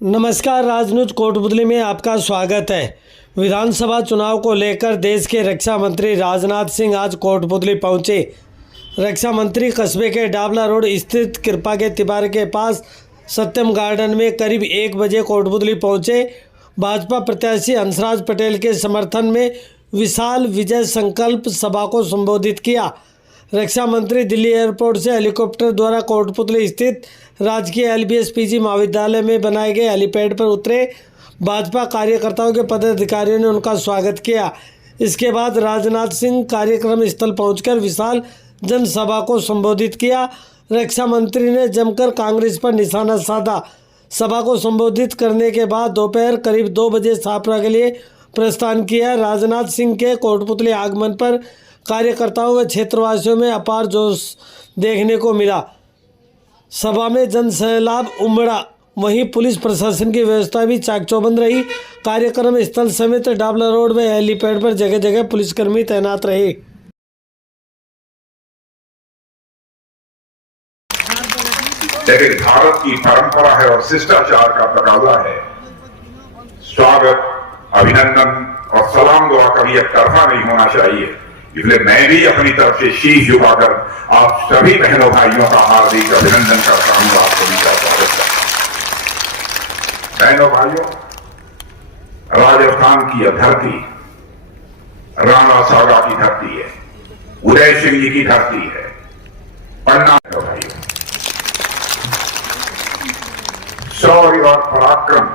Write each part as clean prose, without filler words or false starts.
नमस्कार, राजनीति कोटपुतली में आपका स्वागत है। विधानसभा चुनाव को लेकर देश के रक्षा मंत्री राजनाथ सिंह आज कोटपुतली पहुंचे। रक्षा मंत्री कस्बे के डाबला रोड स्थित कृपा के तिबार के पास सत्यम गार्डन में करीब 1 बजे कोटपुतली पहुंचे। भाजपा प्रत्याशी हंसराज पटेल के समर्थन में विशाल विजय संकल्प सभा को संबोधित किया। रक्षा मंत्री दिल्ली एयरपोर्ट से हेलीकॉप्टर द्वारा कोटपुतली स्थित राजकीय LBS PG महाविद्यालय में बनाए गए हेलीपैड पर उतरे। भाजपा कार्यकर्ताओं के पदाधिकारियों ने उनका स्वागत किया। इसके बाद राजनाथ सिंह कार्यक्रम स्थल पहुंचकर विशाल जनसभा को संबोधित किया। रक्षा मंत्री ने जमकर कांग्रेस पर निशाना साधा। सभा को संबोधित करने के बाद दोपहर करीब 2 बजे छापरा के लिए प्रस्थान किया। राजनाथ सिंह के कोटपुतली आगमन पर कार्यकर्ताओं व क्षेत्रवासियों में अपार जोश देखने को मिला। सभा में जनसैलाब उमड़ा। वहीं पुलिस प्रशासन की व्यवस्था भी चाक-चौबंद रही। कार्यक्रम स्थल समेत डाबला रोड में हेलीपैड पर जगह जगह पुलिसकर्मी तैनात रहे। लेकिन भारत की परंपरा है और शिष्टाचार का तकाजा है, स्वागत, अभिनंदन और सलाम दुआ कभी एक तरफा नहीं होना चाहिए। इसलिए मैं भी अपनी तरफ से शीश झुकाकर आप सभी बहनों भाइयों का हार्दिक अभिनंदन करता हूं। आप सभी का स्वागत है। बहनों भाइयों, राजस्थान की यह धरती राणा सागा की धरती है, उदय सिंह जी की धरती है। पन्ना भाइयों, शौर्य और पराक्रम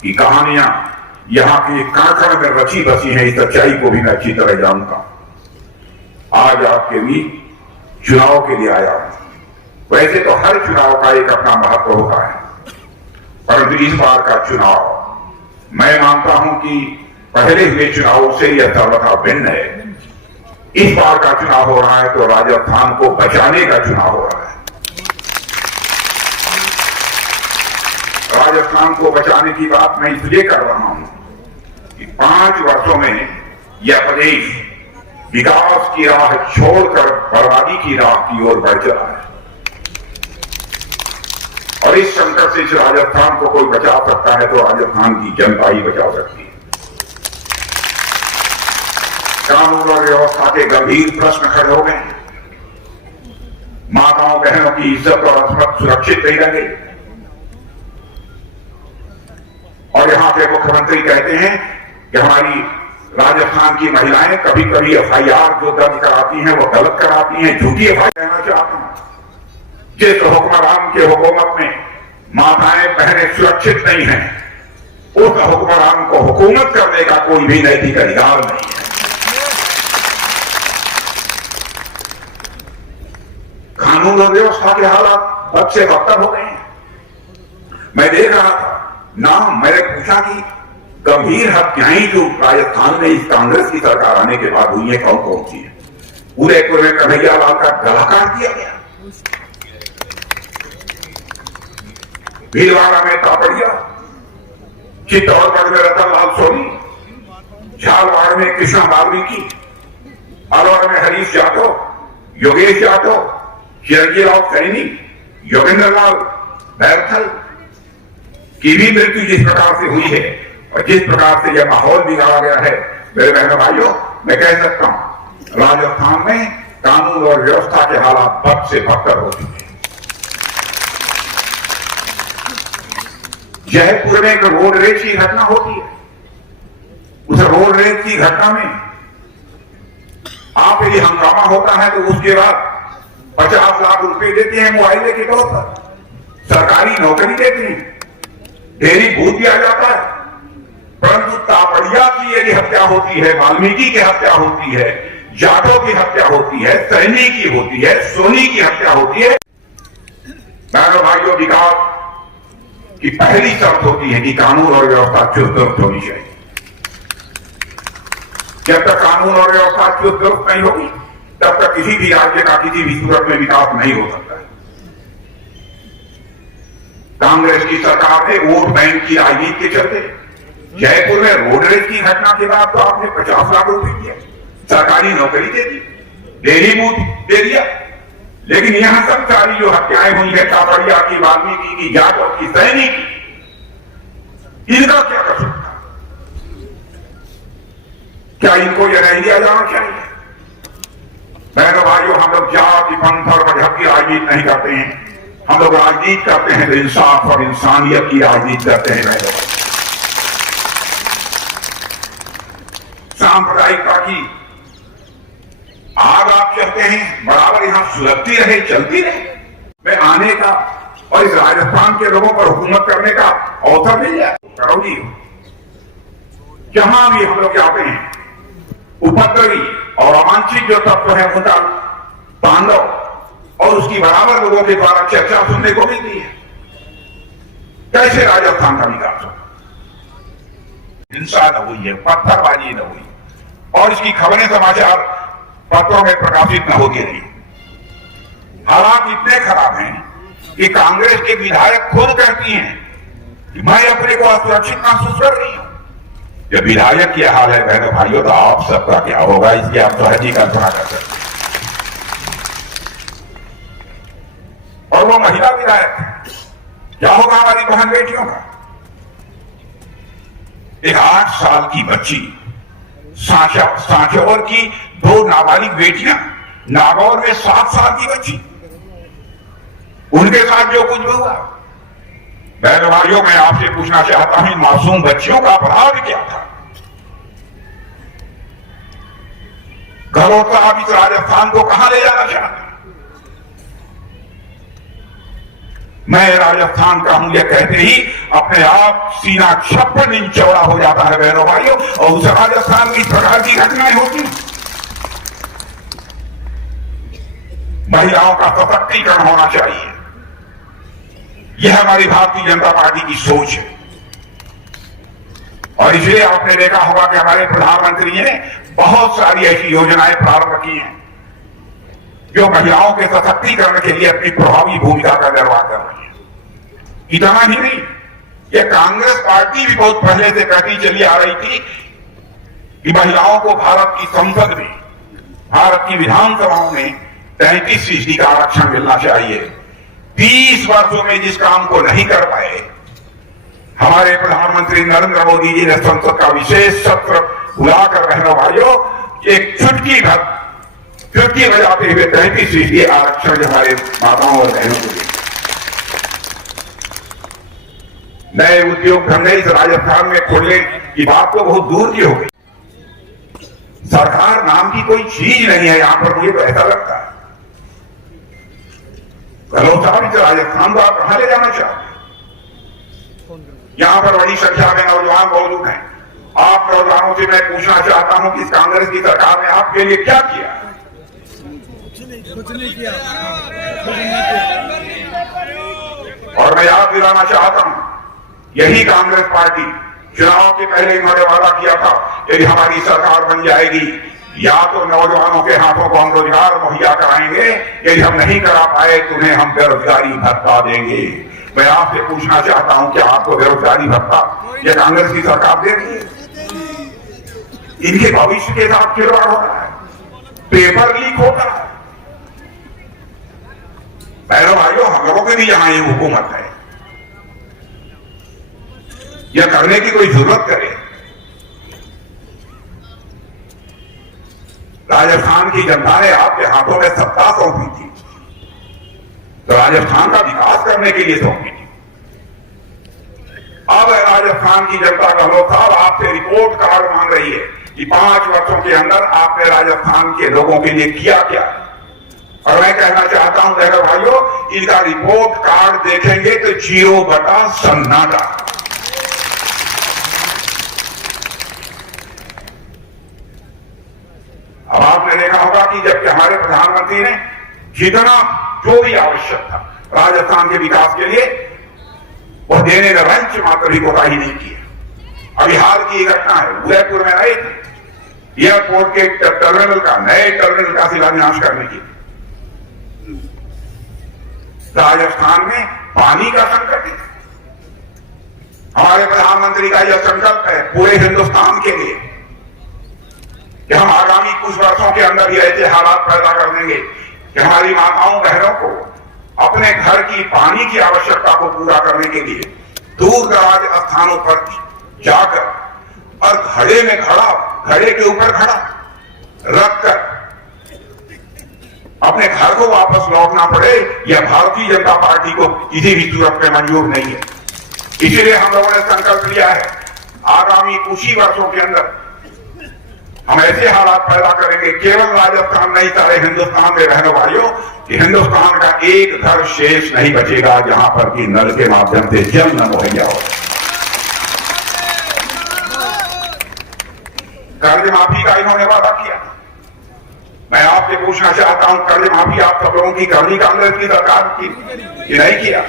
की कहानियां यहां के कांकड़ में रची बसी हैं। इस सच्चाई को भी मैं अच्छी तरह जानता हूं। आज आपके बीच चुनाव के लिए आया हूं। वैसे तो हर चुनाव का एक अपना महत्व होता है, परंतु इस बार का चुनाव मैं मानता हूं कि पहले हुए चुनावों से यह सर्वथा भिन्न है। इस बार का चुनाव हो रहा है तो राजस्थान को बचाने का चुनाव हो रहा है। राजस्थान को बचाने की बात मैं इसलिए कर रहा हूं कि 5 वर्षों में यह प्रदेश विकास की राह छोड़कर बर्बादी की राह की ओर बढ़ चला है और इस संकट से इस राजस्थान को कोई बचा सकता है तो राजस्थान की जनता ही बचा सकती है। कानून और व्यवस्था के गंभीर प्रश्न खड़े हो गए। माताओं बहनों की इज्जत और अस्मत सुरक्षित नहीं रह गई और यहां के मुख्यमंत्री कहते हैं कि हमारी राजस्थान की महिलाएं कभी कभी FIR जो दर्ज कराती हैं वो गलत कराती हैं, झूठी FIR। कहना चाहता हूं, जिस हुक्मरान के हुकूमत में माताएं बहनें सुरक्षित नहीं हैं, उस हुक्मरान को हुकूमत करने का कोई भी नैतिक अधिकार नहीं है। कानून और व्यवस्था के हालात बद से बदतर हो गए हैं। मैं देख रहा था नाम, मैंने पूछा कि गंभीर हत्याएं जो राजस्थान में इस कांग्रेस की सरकार आने के बाद हुई है कौन कौन सी है। उदयपुर में कन्हैया लाल का गला काट दिया गया, भीलवाड़ा में तापड़िया, चित्तौड़गढ़ में रतन लाल सोनी, झालवाड़ में कृष्णा वाल्मीकि, अलवर में हरीश यादव, योगेश यादव, चिरंजीराव सैनी, योगेंद्र लाल बैरथल की भी मृत्यु जिस प्रकार से हुई है और जिस प्रकार से यह माहौल बिगाड़ा गया है, मेरे बहनों भाइयों, मैं कह सकता हूं राजस्थान में कानून और व्यवस्था के हालात बद से बदतर हो चुके हैं। जयपुर में एक रोड रेज की घटना होती है। उस रोड रेज की घटना में आप यदि हंगामा होता है तो उसके बाद 50 लाख रुपए देते हैं मुआवजे के तौर पर, सरकारी नौकरी देते हैं, डेयरी भूत दिया जाता है। परंतु तापड़िया की यदि हत्या होती है, वाल्मीकि की हत्या होती है, जाटव की हत्या होती है, सैनी की होती है, सोनी की हत्या होती है। बहनों भाइयों, विकास की पहली शर्त होती है कि कानून और व्यवस्था चुस्त दुरुस्त होनी चाहिए। जब तक कानून और व्यवस्था चुस्त दुरुस्त नहीं होगी तब तक किसी भी राज्य का किसी भी सूरत में विकास नहीं हो सकता है। कांग्रेस की सरकार ने वोट बैंक की राजनीति के चलते जयपुर में रोड रेज की घटना के बाद तो आपने 50 लाख रुपए दिए, सरकारी नौकरी दे दी, डेयरी बूथ दे दिया, लेकिन यहां सब सारी जो हत्याएं हुई है तापड़िया की, वाल्मीकि की, जाटव की, सैनी की, इनको ये नहीं दिया जाना चाहिए? बहनों भाइयों, हम लोग जाति पंथ और मजहब की राजनीति नहीं करते हैं, हम लोग राजनीति करते हैं तो इंसाफ और इंसानियत की राजनीति करते हैं। बहनों सांप्रदायिकता की आग आप कहते हैं बराबर यहां सुलगती रहे, चलती रहे। मैं आने का और इस राजस्थान के लोगों पर हुकूमत करने का अवसर मिल जाए, करोगी। जहां भी हम लोग जाते हैं, उपद्रवी और अवांछित जो तत्व है उनका तांडव और उसकी बराबर लोगों के द्वारा चर्चा सुनने को मिलती है। कैसे राजस्थान का विकास हो? हिंसा न हुई है, पत्थरबाजी न हुई और इसकी खबरें समाचार पत्रों में प्रकाशित न होती रही। हालात इतने खराब हैं कि कांग्रेस के विधायक खुद कहती हैं कि मैं अपने को असुरक्षित महसूस कर रही हूं। जब विधायक की हाल है बहनों भाइयों, तो आप सबका क्या होगा, इसकी आप सहज ही कल्पना कर सकते हैं। और वो महिला विधायक क्या होगा हमारी बहन बेटियों का? एक 8 साल की बच्ची, सांचौर की 2 नाबालिग बेटियां, नागौर में 7 साल की बच्ची, उनके साथ जो कुछ हुआ। बहनों भाइयों, मैं आपसे पूछना चाहता हूं, मासूम बच्चियों का अपराध क्या था? गहलोत साहब इस राजस्थान को कहां ले जाना चाहते? मैं राजस्थान का हूं, यह कहते ही अपने आप सीना 56 इंच चौड़ा हो जाता है बहनों भाइयों, और उस राजस्थान की प्रकार की घटनाएं होती। महिलाओं का सशक्तिकरण होना चाहिए, यह हमारी भारतीय जनता पार्टी की सोच है। और इसलिए आपने देखा होगा कि हमारे प्रधानमंत्री जी ने बहुत सारी ऐसी योजनाएं प्रारंभ की हैं जो महिलाओं के सशक्तिकरण के लिए अपनी प्रभावी भूमिका का निर्वाह कर रही है। इतना ही नहीं, यह कांग्रेस पार्टी भी बहुत पहले से कहती चली आ रही थी कि महिलाओं को भारत की संसद में, भारत की विधानसभाओं में 33% का आरक्षण मिलना चाहिए। 30 वर्षों में जिस काम को नहीं कर पाए, हमारे प्रधानमंत्री नरेंद्र मोदी जी ने संसद का विशेष सत्र बुलाकर बहनों भाइयों एक चुटकी बजाते हुए 33% आरक्षण हमारे माताओं और बहनों को दिया। नए उद्योग धंधे इस राजस्थान में खोलने की बात तो बहुत दूर की हो गई। सरकार नाम की कोई चीज नहीं है यहां पर, मुझे तो ऐसा लगता है। गहलोत साहब इस राजस्थान को आप कहां ले जाना चाहते हैं? यहां पर बड़ी संख्या में नौजवान मौजूद हैं। आप नौजवानों से मैं पूछना चाहता हूं कि इस कांग्रेस की सरकार ने आपके लिए क्या किया? कुछ नहीं किया। और मैं याद दिलाना चाहता हूं, यही कांग्रेस पार्टी चुनाव के पहले इन्होंने वादा किया था, यदि हमारी सरकार बन जाएगी या तो नौजवानों के हाथों को हम रोजगार मुहैया कराएंगे, यदि हम नहीं करा पाए तो उन्हें हम बेरोजगारी भत्ता देंगे। मैं आपसे पूछना चाहता हूं, क्या आपको बेरोजगारी भत्ता यह कांग्रेस की सरकार दे रही है? इनके भविष्य के साथ खिलवाड़ हो रहा है, पेपर लीक होता है। बहनों भाइयों, हम लोगों की भी यहां ये हुकूमत है, यह करने की कोई जरूरत करे। राजस्थान की जनता ने आपके हाथों में सत्ता सौंपी थी, तो राजस्थान का विकास करने के लिए सौंपी थी। अब राजस्थान की जनता गहलोत साहब आपसे रिपोर्ट कार्ड मांग रही है कि 5 वर्षों के अंदर आपने राजस्थान के लोगों के लिए किया क्या। और मैं कहना चाहता हूं बहनों भाइयों, इनका रिपोर्ट कार्ड देखेंगे तो 0 बटा सन्नाटा। अब आपने देखा होगा कि जबकि हमारे प्रधानमंत्री ने जितना जो भी आवश्यक था राजस्थान के विकास के लिए, वह देने में रंच मात्र भी कोताही नहीं की। अभी हाल की घटना है, उदयपुर में आए थे एयरपोर्ट के टर्मिनल का, नए टर्मिनल का शिलान्यास करने की। राजस्थान में पानी का संकट है। हमारे प्रधानमंत्री का यह संकल्प है पूरे हिंदुस्तान के लिए कि हम आगामी कुछ वर्षों के अंदर ही ऐसे हालात पैदा कर देंगे कि हमारी माताओं बहनों को अपने घर की पानी की आवश्यकता को पूरा करने के लिए दूर दराज स्थानों पर जाकर और घड़े में खड़ा घड़े के ऊपर खड़ा रखकर अपने घर को वापस लौटना पड़े, यह भारतीय जनता पार्टी को किसी भी सूरत में मंजूर नहीं है। इसीलिए हम लोगों ने संकल्प लिया है, आगामी कुछ ही वर्षों के अंदर हम ऐसे हालात पैदा करेंगे, केवल राजस्थान नहीं सारे हिंदुस्तान में रहने वालों, कि हिंदुस्तान का एक घर शेष नहीं बचेगा जहां पर कि नल के माध्यम से जल न मुहैया हो। कर्ज माफी का इन्होंने वादा किया। मैं आपसे पूछना चाहता हूं, कर्ज माफी आप सब लोगों की करनी कांग्रेस की सरकार की कि नहीं किया?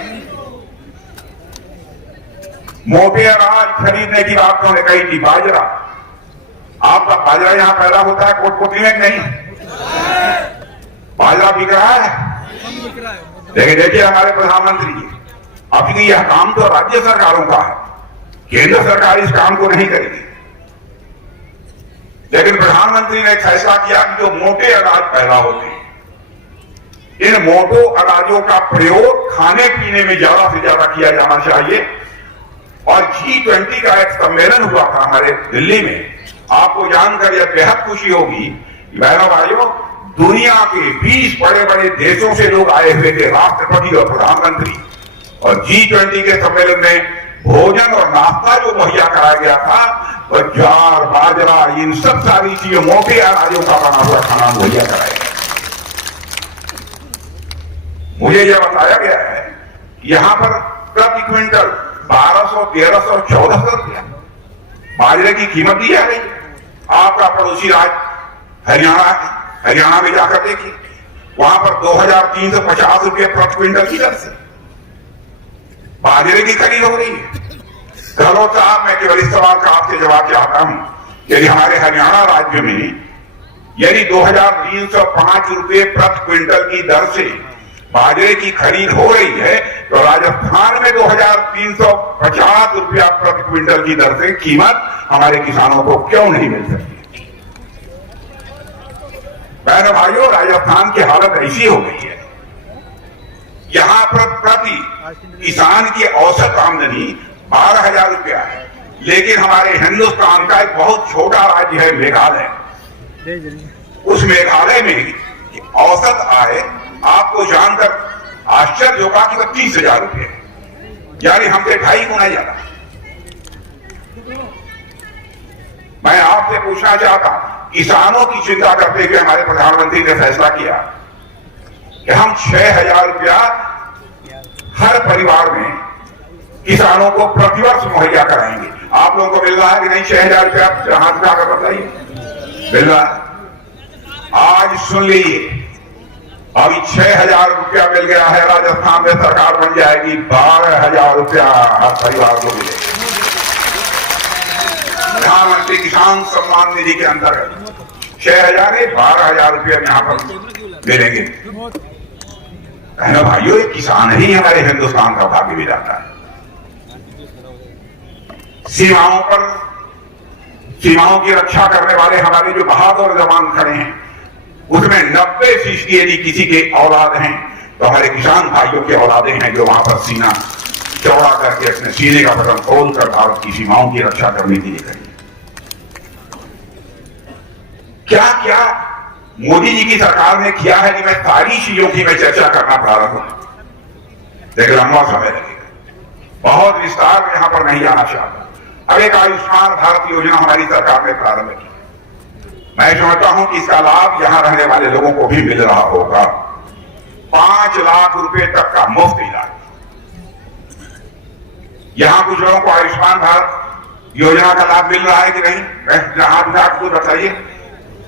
मोटे अनाज खरीदने की बात उन्होंने कही थी, बाजरा, आपका बाजरा यहां पैदा होता है कोटपुतली में नहीं? बाजरा बिक रहा है। लेकिन देखिए हमारे प्रधानमंत्री जी, अब यह काम तो राज्य सरकारों का है, केंद्र सरकार इस काम को नहीं करेगी। लेकिन प्रधानमंत्री ने फैसला किया कि जो मोटे अनाज पैदा होते हैं, इन मोटो अनाजों का प्रयोग खाने पीने में ज्यादा से ज्यादा किया जाना चाहिए। और G20 का एक सम्मेलन हुआ था हमारे दिल्ली में, आपको जानकर यह बेहद खुशी होगी, बहनों भाइयों, दुनिया के 20 बड़े बड़े देशों से लोग आए हुए थे, राष्ट्रपति और प्रधानमंत्री। और G20 के सम्मेलन में भोजन और नाश्ता जो मुहैया कराया गया था, वह ज्वार, बाजरा, इन सब सारी चीजों, मोटे अनाजों का बना हुआ खाना मुहैया कराया गया। मुझे यह बताया गया है कि यहां पर प्रति क्विंटल 1200, 1300, 1400 रुपया बाजरे की कीमत दी जा रही है। आपका पड़ोसी राज्य हरियाणा में जाकर देखिए, वहां पर 2350 रुपये प्रति क्विंटल की दर से बाजरे की खरीद हो रही है। गहलोत साहब, मैं केवल इस सवाल का आपसे जवाब चाहता हूं, यदि हमारे हरियाणा राज्य में यदि 2305 रुपये प्रति क्विंटल की दर से बाजरे की खरीद हो रही है, तो राजस्थान में 2350 रुपया प्रति क्विंटल की दर से कीमत हमारे किसानों को क्यों नहीं मिल सकती? बहनों भाइयों, राजस्थान की हालत ऐसी हो गई है, यहां पर प्रति किसान की औसत आमदनी 12,000 रुपया है। लेकिन हमारे हिंदुस्तान का एक बहुत छोटा राज्य है मेघालय, उस मेघालय में औसत आय आपको जानकर आश्चर्य होगा कि वह 30,000 रुपये है, यानी हमसे 2.5 गुना ज्यादा। मैं आपसे पूछना चाहता हूं, किसानों की चिंता करते हुए हमारे प्रधानमंत्री ने फैसला किया कि हम 6,000 रुपया हर परिवार में किसानों को प्रतिवर्ष मुहैया कराएंगे। आप लोगों को मिल रहा है कि नहीं 6,000 रुपया? हाथ में आकर बताइए, मिल रहा है? आज सुन लीजिए, अभी 6,000 रुपया मिल गया है, राजस्थान में सरकार बन जाएगी, 12,000 रुपया हर परिवार को मिलेगा। प्रधानमंत्री किसान सम्मान निधि के अंतर्गत 6,000 नहीं 12,000 रुपया यहां पर मिलेंगे। भाइयों, एक किसान ही हमारे हिंदुस्तान का भाग्य विधाता है। सीमाओं की रक्षा करने वाले हमारे जो बहादुर जवान खड़े हैं, उसमें 90% यदि किसी के औलाद हैं तो हमारे किसान भाइयों के औलादे हैं, जो वहां पर सीना चौड़ा करके अपने सीने का बटन खोलकर भारत की सीमाओं की रक्षा करने के लिए खड़ी। क्या क्या मोदी जी की सरकार ने किया है कि मैं सारी चीजों की मैं चर्चा करना प्रारंभ हूं, लेकिन लंबा समय लगेगा, बहुत विस्तार में यहां पर नहीं जाना चाहता। अब एक आयुष्मान भारत योजना हमारी सरकार ने प्रारंभ की, मैं समझता हूं कि इसका लाभ यहां रहने वाले लोगों को भी मिल रहा होगा। 5 लाख रुपए तक का मुफ्त इलाज। यहां कुछ लोगों को आयुष्मान भारत योजना का लाभ मिल रहा है कि नहीं? हाथ उठा के बताइए।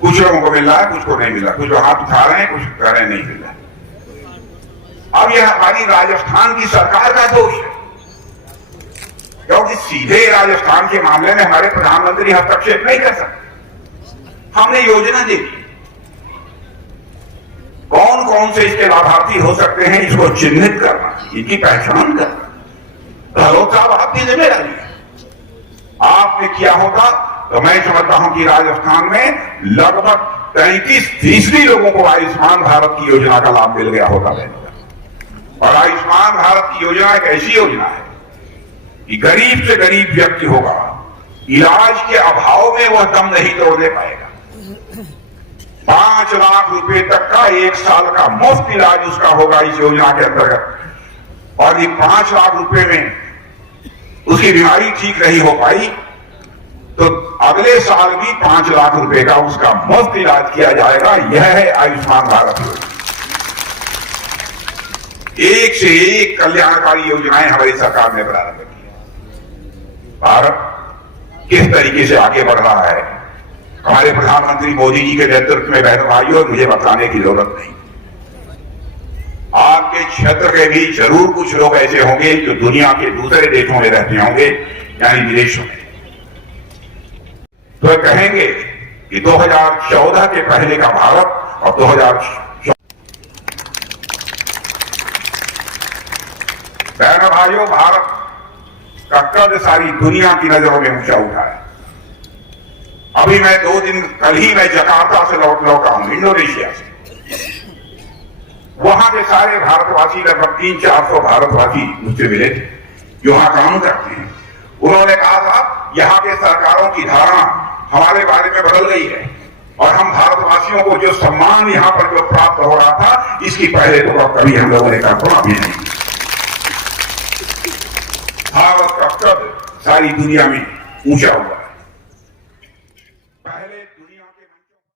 कुछ लोगों को मिल रहा है, कुछ को नहीं मिल रहा, कुछ लोग हाथ उठा रहे हैं, कुछ कह रहे नहीं मिल रहा। अब यह हमारी राजस्थान की सरकार का दोष है, क्योंकि सीधे राजस्थान के मामले में हमारे प्रधानमंत्री हस्तक्षेप नहीं कर सकते। हमने योजना देखी, कौन कौन से इसके लाभार्थी हो सकते हैं, इसको चिन्हित करना, इनकी पहचान करना गहलोत साहब आपकी जिम्मेदारी है। आपने किया होता तो मैं समझता हूं कि राजस्थान में लगभग 33% लोगों को आयुष्मान भारत की योजना का लाभ मिल गया होता है। और आयुष्मान भारत की योजना एक ऐसी योजना है कि गरीब से गरीब व्यक्ति होगा, इलाज के अभाव में वह दम नहीं तोड़ने पाएगा। 5 लाख रुपए तक का 1 साल का मुफ्त इलाज उसका होगा इस योजना के अंतर्गत। और ये 5 लाख रुपए में उसकी बीमारी ठीक नहीं हो पाई तो अगले साल भी 5 लाख रुपए का उसका मुफ्त इलाज किया जाएगा। यह है आयुष्मान भारत योजना। एक से एक कल्याणकारी योजनाएं हमारी सरकार ने प्रारंभ की। भारत किस तरीके से आगे बढ़ रहा है हमारे प्रधानमंत्री मोदी जी के नेतृत्व में, बहन भाइयों, मुझे बताने की जरूरत नहीं। आपके क्षेत्र के भी जरूर कुछ लोग ऐसे होंगे जो दुनिया के दूसरे देशों में रहते होंगे, यानी विदेशों में, तो कहेंगे कि 2014 के पहले का भारत और 2014। बहनों भाइयों, भारत का कद सारी दुनिया की नजरों में ऊंचा उठा है। अभी मैं 2 दिन कल ही मैं जकार्ता से लौटा हूं, इंडोनेशिया से। वहां के सारे भारतवासी, लगभग 300-400 भारतवासी मुझसे मिले थे जो वहां काम करते हैं। उन्होंने कहा था यहां के सरकारों की धारणा हमारे बारे में बदल गई है और हम भारतवासियों को जो सम्मान यहां पर जो प्राप्त हो रहा था, इसकी पहले तो कभी हम लोगों ने कल्पना भी नहीं की। भारत का कद सारी दुनिया में ऊंचा हुआ।